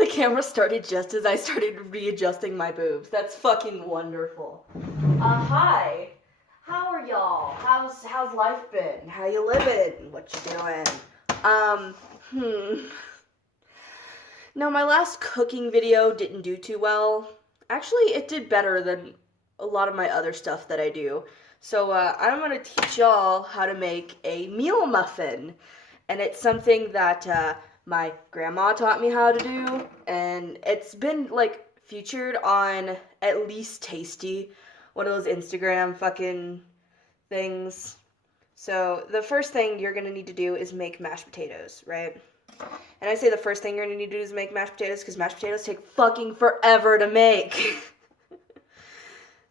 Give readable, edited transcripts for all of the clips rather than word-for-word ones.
The camera started just as I started readjusting my boobs. That's fucking wonderful. Hi. How are y'all? How's life been? How you living? What you doing? No, my last cooking video didn't do too well. Actually, it did better than a lot of my other stuff that I do. So, I'm gonna teach y'all how to make a meal muffin. And it's something that, my grandma taught me how to do, and it's been, like, featured on at least Tasty, one of those Instagram fucking things. So, the first thing you're gonna need to do is make mashed potatoes, right? And I say the first thing you're gonna need to do is make mashed potatoes, because mashed potatoes take fucking forever to make.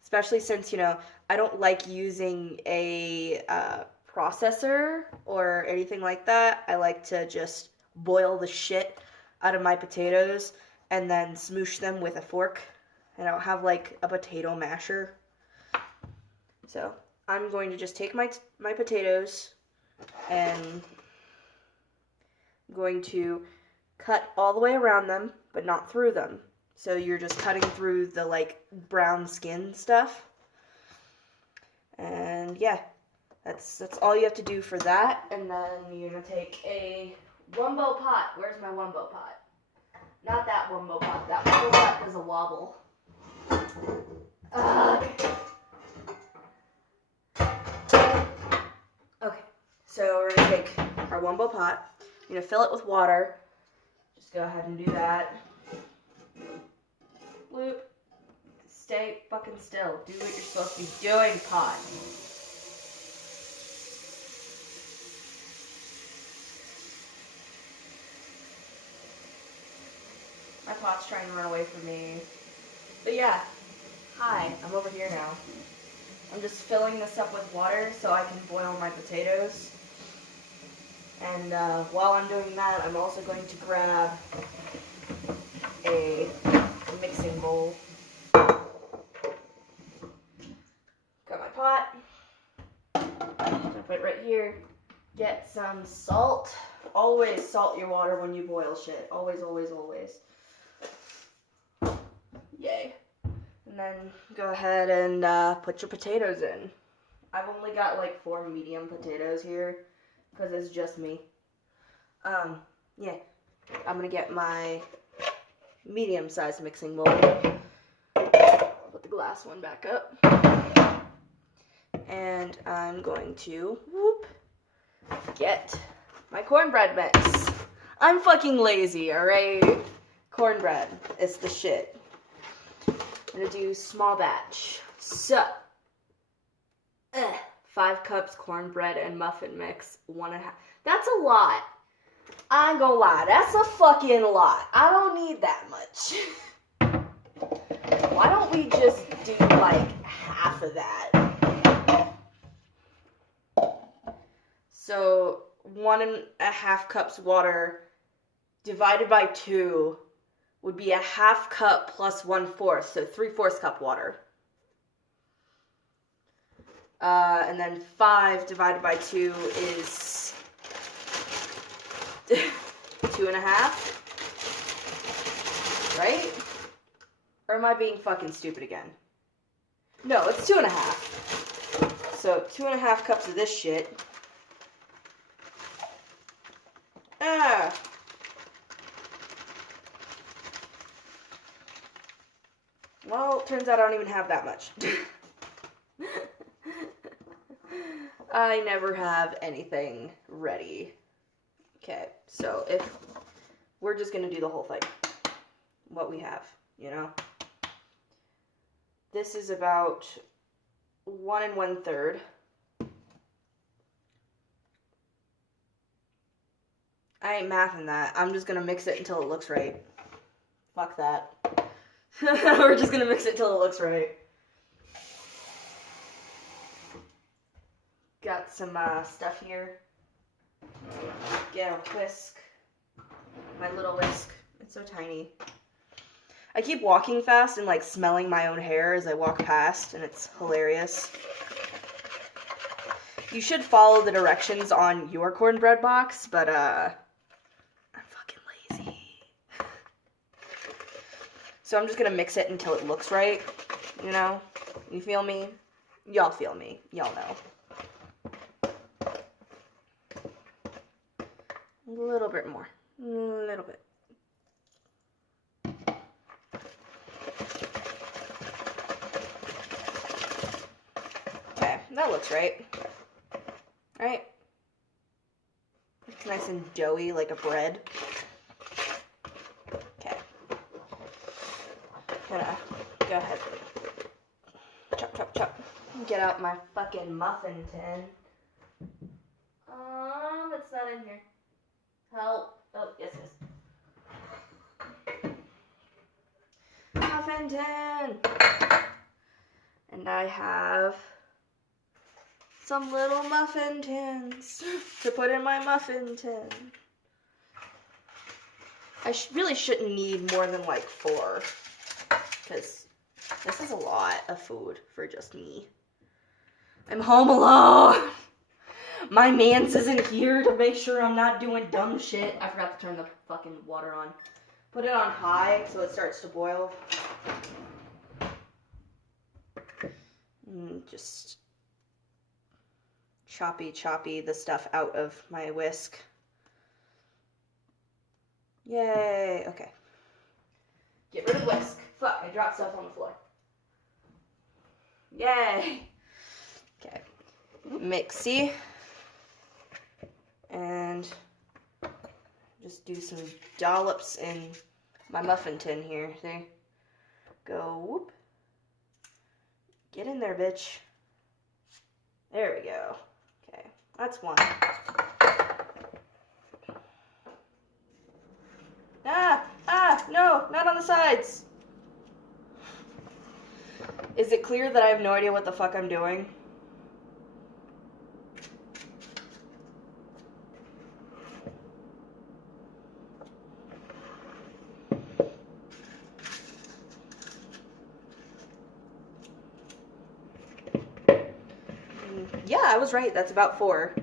Especially since, I don't like using a, processor or anything like that. I like to just boil the shit out of my potatoes and then smoosh them with a fork. I don't have like a potato masher. So I'm going to just take my potatoes and I'm going to cut all the way around them, but not through them. So you're just cutting through the like brown skin stuff. And yeah. That's all you have to do for that, and then you're gonna take a Wumbo pot. Where's my Wumbo pot? Not that Wumbo pot. That Wumbo pot is a wobble. Okay, so we're gonna take our Wumbo pot. You're gonna fill it with water. Just go ahead and do that. Loop. Stay fucking still. Do what you're supposed to be doing, pot. My pot's trying to run away from me. But yeah, hi, I'm over here now. I'm just filling this up with water so I can boil my potatoes. And while I'm doing that, I'm also going to grab a mixing bowl. Got my pot. I'm gonna put it right here. Get some salt. Always salt your water when you boil shit. Always, always, always. Yay. And then go ahead and put your potatoes in. I've only got like 4 medium potatoes here because it's just me. Yeah. I'm gonna get my medium-sized mixing bowl. Put the glass one back up. And I'm going to get my cornbread mix. I'm fucking lazy, alright? Cornbread is the shit. I'm gonna do small batch. So, 5 cups cornbread and muffin mix, 1.5. That's a lot. I ain't gonna lie, that's a fucking lot. I don't need that much. Why don't we just do like half of that? So 1.5 cups water divided by 2 would be 1/2 cup plus 1/4, so 3/4 cup water. And then 5 divided by 2 is 2.5, right? Or am I being fucking stupid again? No, it's 2.5. So 2.5 cups of this shit. Well, turns out I don't even have that much. I never have anything ready. Okay, so if we're just gonna do the whole thing, what we have, This is about 1 1/3. I ain't mathing that. I'm just gonna mix it until it looks right. Fuck that. We're just gonna mix it till it looks right. Got some stuff here. Get a whisk. My little whisk. It's so tiny. I keep walking fast and like smelling my own hair as I walk past, and it's hilarious. You should follow the directions on your cornbread box, but I'm fucking lazy. So I'm just gonna mix it until it looks right, you know? You feel me? Y'all feel me. Y'all know. A little bit more. A little bit. Okay, that looks right. Right? It's nice and doughy like a bread. Okay. Gonna go ahead. Chop, chop, chop. Get out my fucking muffin tin. It's not in here. Help. Oh, yes, it is. Muffin tin. And I have some little muffin tins to put in my muffin tin. I really shouldn't need more than like 4, because this is a lot of food for just me. I'm home alone. My mans isn't here to make sure I'm not doing dumb shit. I forgot to turn the fucking water on. Put it on high so it starts to boil. Just choppy the stuff out of my whisk. Yay, okay. Get rid of whisk. Fuck, I dropped stuff on the floor. Yay. Okay. Mixy. And just do some dollops in my muffin tin here. See? Go whoop. Get in there, bitch. There we go. Okay, that's one. No, not on the sides. Is it clear that I have no idea what the fuck I'm doing? Yeah, I was right. That's about 4.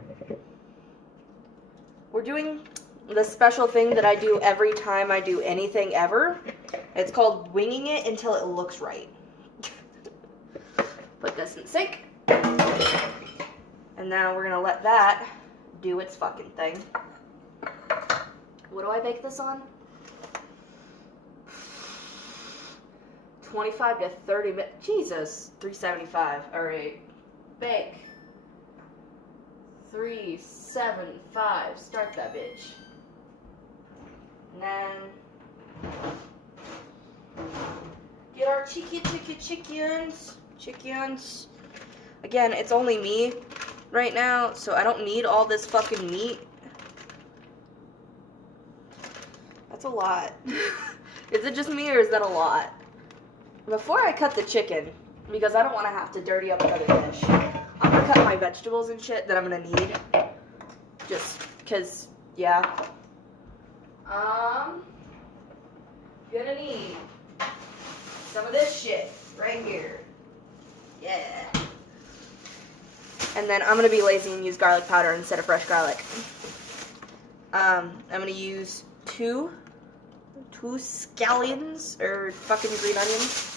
We're doing the special thing that I do every time I do anything ever. It's called winging it until it looks right. Put this in the sink. And now we're going to let that do its fucking thing. What do I bake this on? 25 to 30 minutes. Jesus. 375. All right. Bake. 375. Start that bitch. And then get our chickens. Again, it's only me right now, so I don't need all this fucking meat. That's a lot. Is it just me or is that a lot? Before I cut the chicken, because I don't want to have to dirty up another dish, I'm gonna cut my vegetables and shit that I'm gonna need. Just cause, yeah. Gonna need some of this shit right here. Yeah. And then I'm gonna be lazy and use garlic powder instead of fresh garlic. I'm gonna use two scallions or fucking green onions,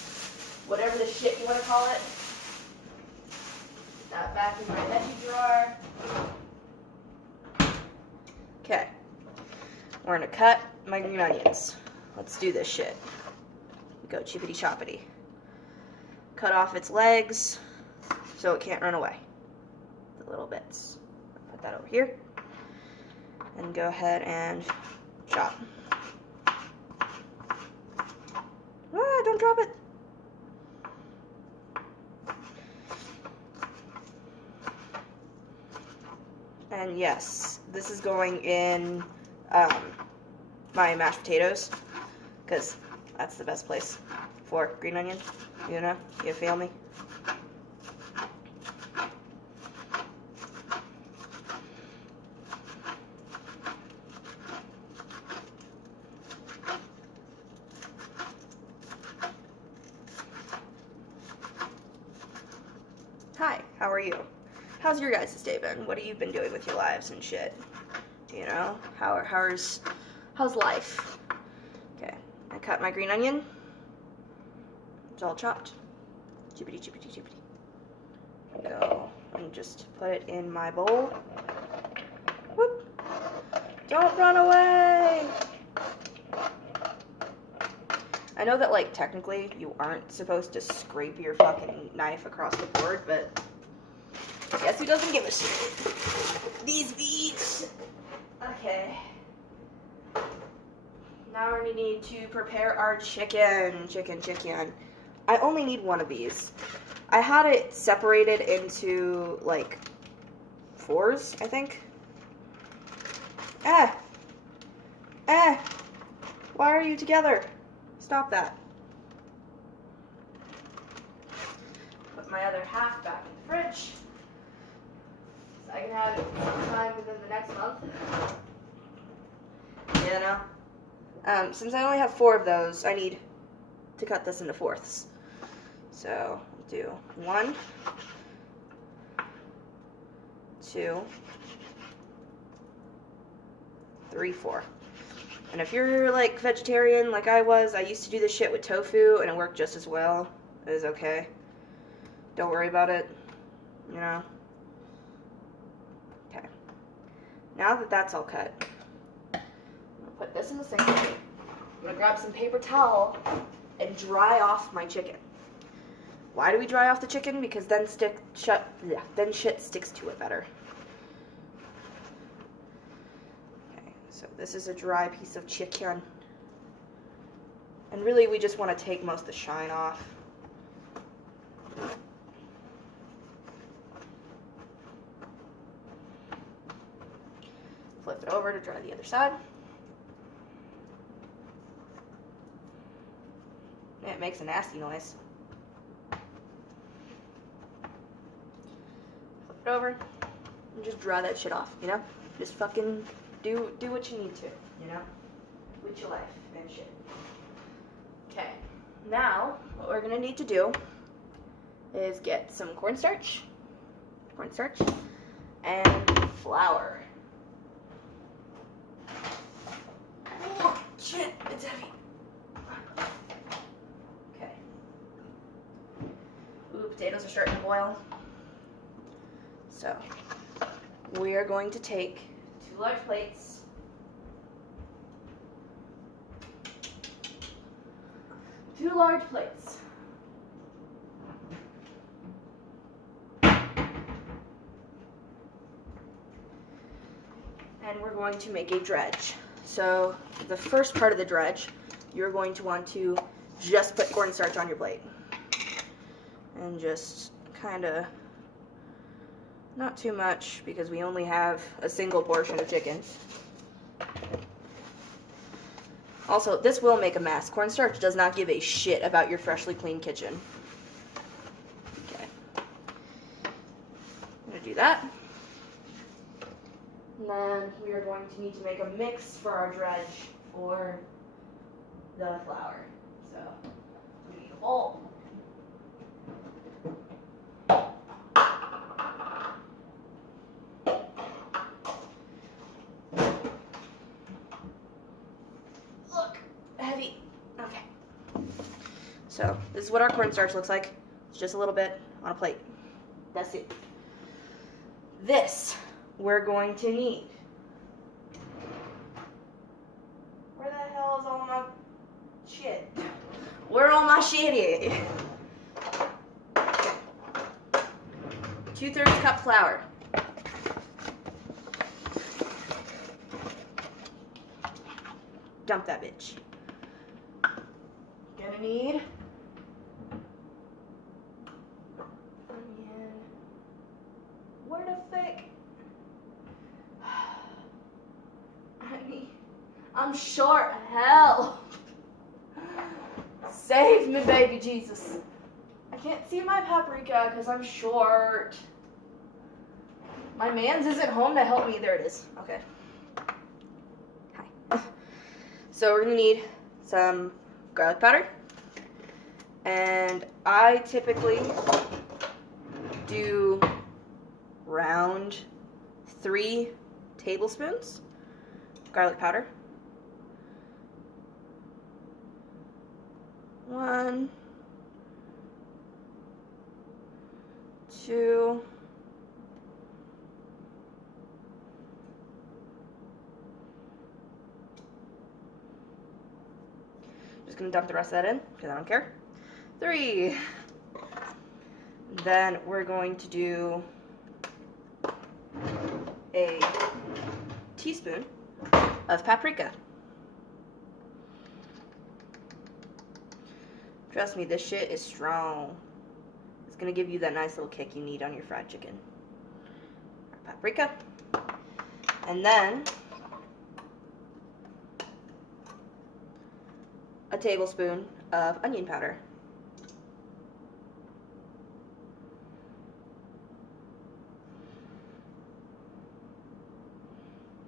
whatever the shit you wanna call it. Put that back in my veggie drawer. Okay. We're gonna cut my green onions. Let's do this shit. Go chippity choppity. Cut off its legs so it can't run away. The little bits. Put that over here. And go ahead and chop. Don't drop it. And yes, this is going in my mashed potatoes, because that's the best place for green onion. You know? You feel me? Hi, how are you? How's your guys' day been? What have you been doing with your lives and shit? You know, how's life? Okay, I cut my green onion. It's all chopped. Chippity, chippity, chippity. Go and just put it in my bowl. Whoop. Don't run away! I know that, like, technically you aren't supposed to scrape your fucking knife across the board, but guess who doesn't give a shit? These beats! Okay. Now we need to prepare our chicken. Chicken. I only need one of these. I had it separated into, like, 4s, I think. Why are you together? Stop that. Put my other half back in the fridge. So I can have it sometime within the next month. Yeah, no. Since I only have 4 of those, I need to cut this into 4ths. So, I'll do 1, 2, 3, 4. And if you're, like, vegetarian like I was, I used to do this shit with tofu, and it worked just as well. It was okay. Don't worry about it, you know. Okay. Now that that's all cut, I'm going to put this in the sink. I'm going to grab some paper towel and dry off my chicken. Why do we dry off the chicken? Because then shit sticks to it better. So this is a dry piece of chicken. And really we just want to take most of the shine off. Flip it over to dry the other side. It makes a nasty noise. Flip it over and just dry that shit off, you know? Just fucking do what you need to, you know? With your life and shit. Okay, now what we're gonna need to do is get some cornstarch, and flour. Oh, shit, it's heavy. Okay. Ooh, potatoes are starting to boil. So, we are going to take 2 large plates. Two large plates. And we're going to make a dredge. So the first part of the dredge, you're going to want to just put cornstarch on your plate. And just kind of, not too much, because we only have a single portion of chicken. Also, this will make a mess. Cornstarch does not give a shit about your freshly cleaned kitchen. Okay. I'm going to do that. And then we are going to need to make a mix for our dredge for the flour. So, we need a bowl. So, this is what our cornstarch looks like. It's just a little bit on a plate. That's it. This, we're going to need. Where the hell is all my shit? Where all my shit at? Okay. 2/3 cup flour. Dump that bitch. Gonna need onion. Where the fuck? I'm short. Hell. Save me, baby Jesus. I can't see my paprika because I'm short. My man's isn't home to help me. There it is. Okay. Hi. So we're gonna need some garlic powder. And I typically do round 3 tablespoons garlic powder. 1, 2. Just gonna dump the rest of that in because I don't care. 3. Then we're going to do a teaspoon of paprika. Trust me, this shit is strong. It's gonna give you that nice little kick you need on your fried chicken. Paprika. And then a tablespoon of onion powder.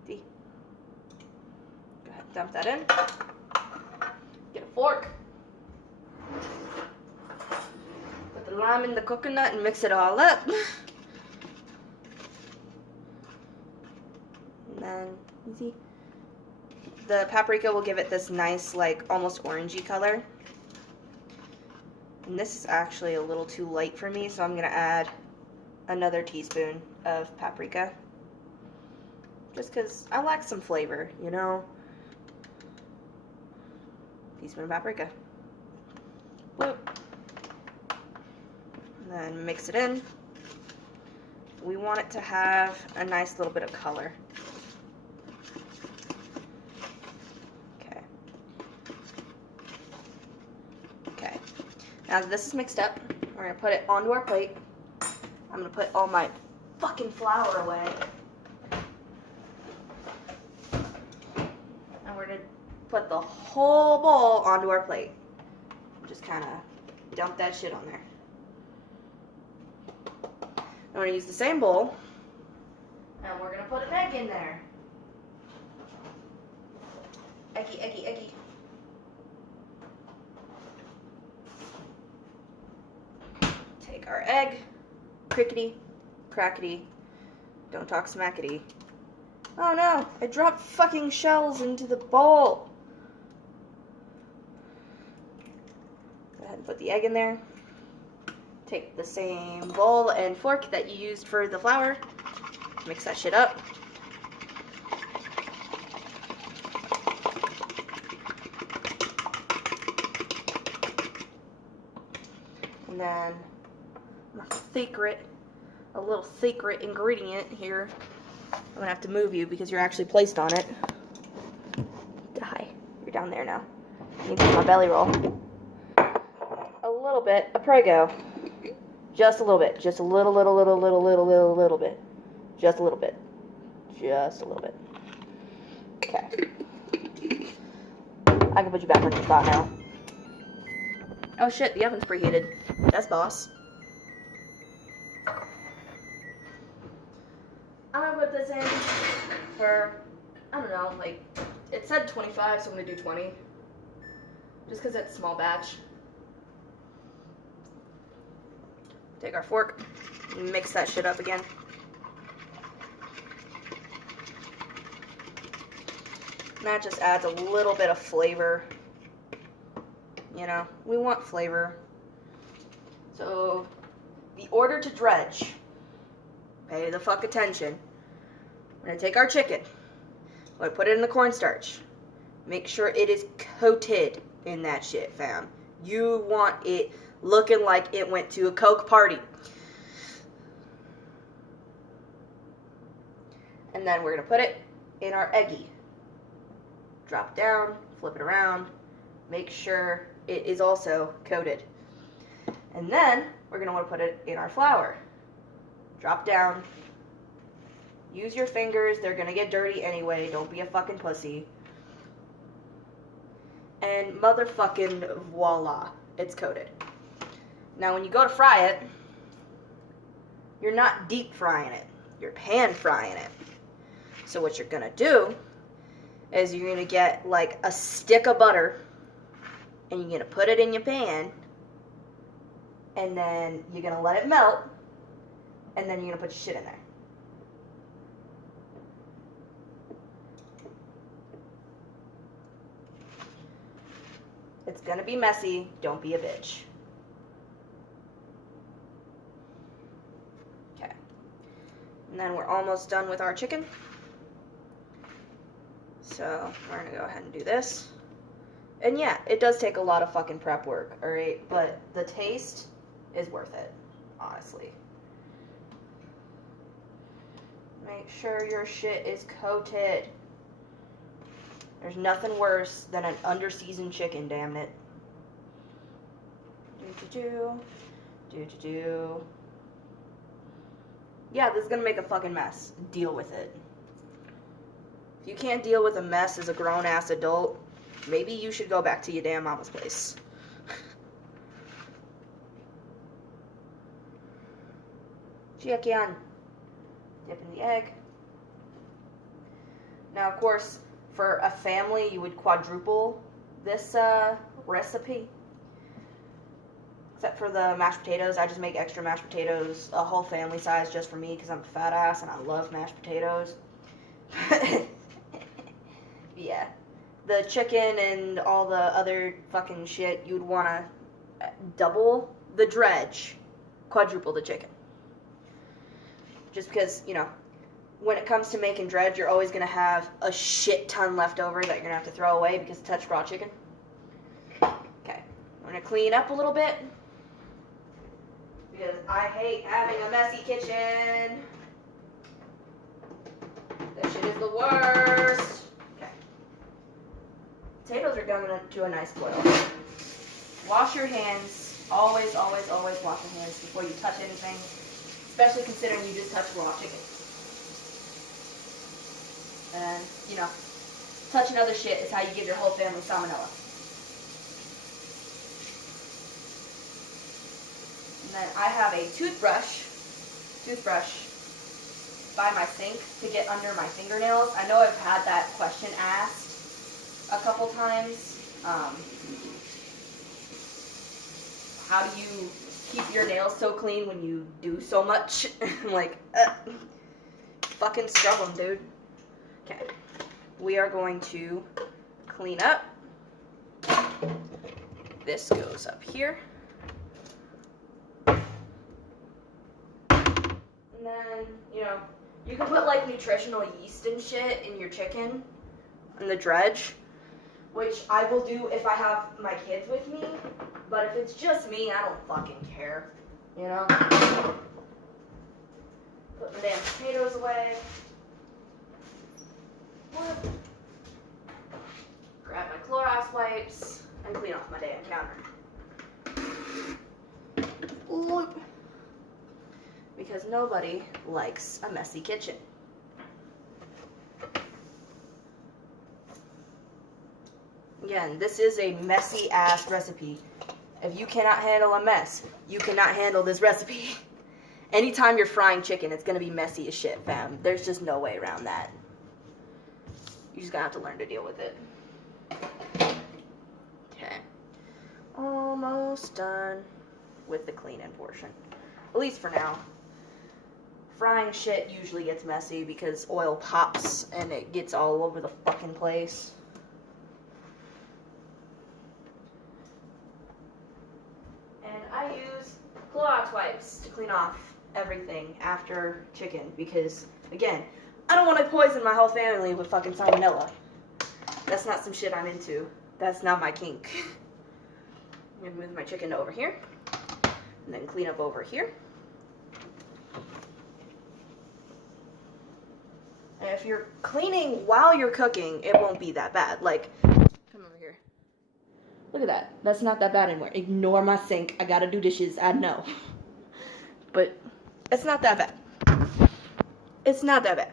See? Go ahead and dump that in. Get a fork. Put the lime in the coconut and mix it all up. And then, you see? The paprika will give it this nice, like, almost orangey color. And this is actually a little too light for me, so I'm going to add another teaspoon of paprika. Just because I like some flavor, you know? Teaspoon of paprika. Whoop. And then mix it in. We want it to have a nice little bit of color. Now that this is mixed up, we're going to put it onto our plate. I'm going to put all my fucking flour away. And we're going to put the whole bowl onto our plate. Just kind of dump that shit on there. I'm going to use the same bowl, and we're going to put an egg in there. Eggy, eggy, eggy. Take our egg, crickety, crackety, don't talk smackety. Oh no, I dropped fucking shells into the bowl. Go ahead and put the egg in there. Take the same bowl and fork that you used for the flour. Mix that shit up. And then a little secret ingredient here. I'm gonna have to move you because you're actually placed on it. Hi, you're down there now. You need to put my belly roll. A little bit of Prego. Just a little bit. Just a little bit. Just a little bit. Just a little bit. Okay. I can put you back on your spot now. Oh shit, the oven's preheated. That's boss. I'm gonna put this in for, I don't know, like, it said 25, so I'm gonna do 20. Just because it's small batch. Take our fork and mix that shit up again. And that just adds a little bit of flavor. You know, we want flavor. So, the order to dredge. Pay the fuck attention. We're going to take our chicken. We're going to put it in the cornstarch. Make sure it is coated in that shit, fam. You want it looking like it went to a Coke party. And then we're going to put it in our eggie. Drop it down, flip it around. Make sure it is also coated. And then we're going to want to put it in our flour. Drop down. Use your fingers. They're going to get dirty anyway. Don't be a fucking pussy. And motherfucking voila. It's coated. Now when you go to fry it, you're not deep frying it. You're pan frying it. So what you're going to do is you're going to get like a stick of butter and you're going to put it in your pan and then you're going to let it melt and then you're going to put your shit in there. It's going to be messy. Don't be a bitch. And then we're almost done with our chicken. So we're gonna go ahead and do this. And yeah, it does take a lot of fucking prep work, alright? But the taste is worth it, honestly. Make sure your shit is coated. There's nothing worse than an under-seasoned chicken, damn it. Do. Yeah, this is gonna make a fucking mess. Deal with it. If you can't deal with a mess as a grown-ass adult, maybe you should go back to your damn mama's place. Chiakian. Dip in the egg. Now, of course, for a family, you would quadruple this recipe. Except for the mashed potatoes, I just make extra mashed potatoes, a whole family size just for me because I'm a fat ass and I love mashed potatoes. Yeah. The chicken and all the other fucking shit, you'd want to double the dredge, quadruple the chicken. Just because, you know, when it comes to making dredge, you're always going to have a shit ton left over that you're going to have to throw away because it's touched raw chicken. Okay. I'm going to clean up a little bit because I hate having a messy kitchen. This shit is the worst. Okay. Potatoes are going to a nice boil. Wash your hands. Always, always, always wash your hands before you touch anything, especially considering you just touched raw chicken. And, you know, touching other shit is how you give your whole family salmonella. And then I have a toothbrush by my sink to get under my fingernails. I know I've had that question asked a couple times. How do you keep your nails so clean when you do so much? I'm like, fucking scrub them, dude. Okay, we are going to clean up. This goes up here. And then, you know, you can put like nutritional yeast and shit in your chicken and the dredge, which I will do if I have my kids with me, but if it's just me, I don't fucking care, you know? Put my damn potatoes away. Grab my Clorox wipes and clean off my damn counter. Loop. Because nobody likes a messy kitchen. Again, this is a messy ass recipe. If you cannot handle a mess, you cannot handle this recipe. Anytime you're frying chicken, it's gonna be messy as shit, fam. There's just no way around that. You just gonna have to learn to deal with it. Okay. Almost done with the cleaning portion. At least for now. Frying shit usually gets messy because oil pops and it gets all over the fucking place. And I use Clorox wipes to clean off everything after chicken because, again, I don't want to poison my whole family with fucking salmonella. That's not some shit I'm into. That's not my kink. I'm going to move my chicken over here. And then clean up over here. And if you're cleaning while you're cooking, it won't be that bad. Like, come over here. Look at that. That's not that bad anymore. Ignore my sink. I gotta do dishes. I know. But it's not that bad. It's not that bad.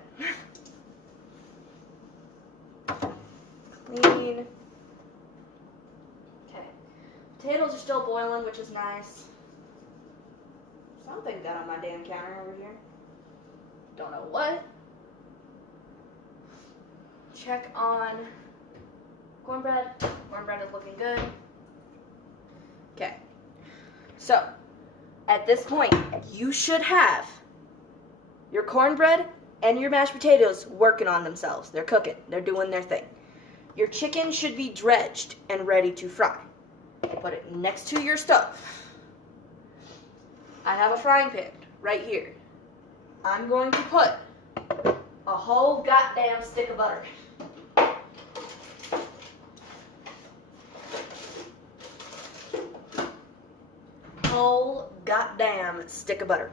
Clean. Okay. Potatoes are still boiling, which is nice. Something got on my damn counter over here. Don't know what. Check on cornbread. Cornbread is looking good. Okay. So, at this point, you should have your cornbread and your mashed potatoes working on themselves. They're cooking. They're doing their thing. Your chicken should be dredged and ready to fry. Put it next to your stove. I have a frying pan right here. I'm going to put a whole goddamn stick of butter. Whole goddamn stick of butter.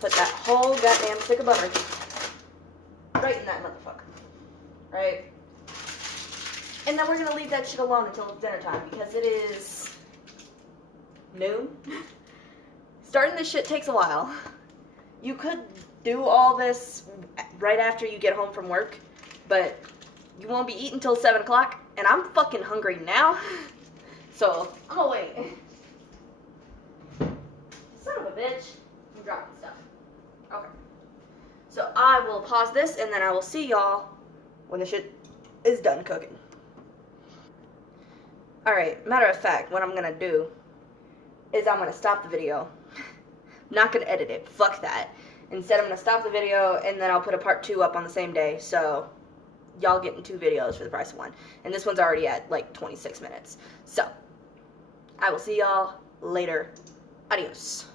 Put that whole goddamn stick of butter right in that motherfucker. Right? And then we're gonna leave that shit alone until it's dinner time because it is noon. Starting this shit takes a while. You could do all this right after you get home from work, but you won't be eating till 7 o'clock, and I'm fucking hungry now. So, I'm gonna wait. Son of a bitch. I'm dropping stuff. Okay. So, I will pause this, and then I will see y'all when the shit is done cooking. Alright, matter of fact, what I'm gonna do is I'm gonna stop the video. I'm not gonna edit it. Fuck that. Instead, I'm gonna stop the video, and then I'll put a part 2 up on the same day, so y'all getting 2 videos for the price of 1. And this one's already at like 26 minutes. So, I will see y'all later. Adios.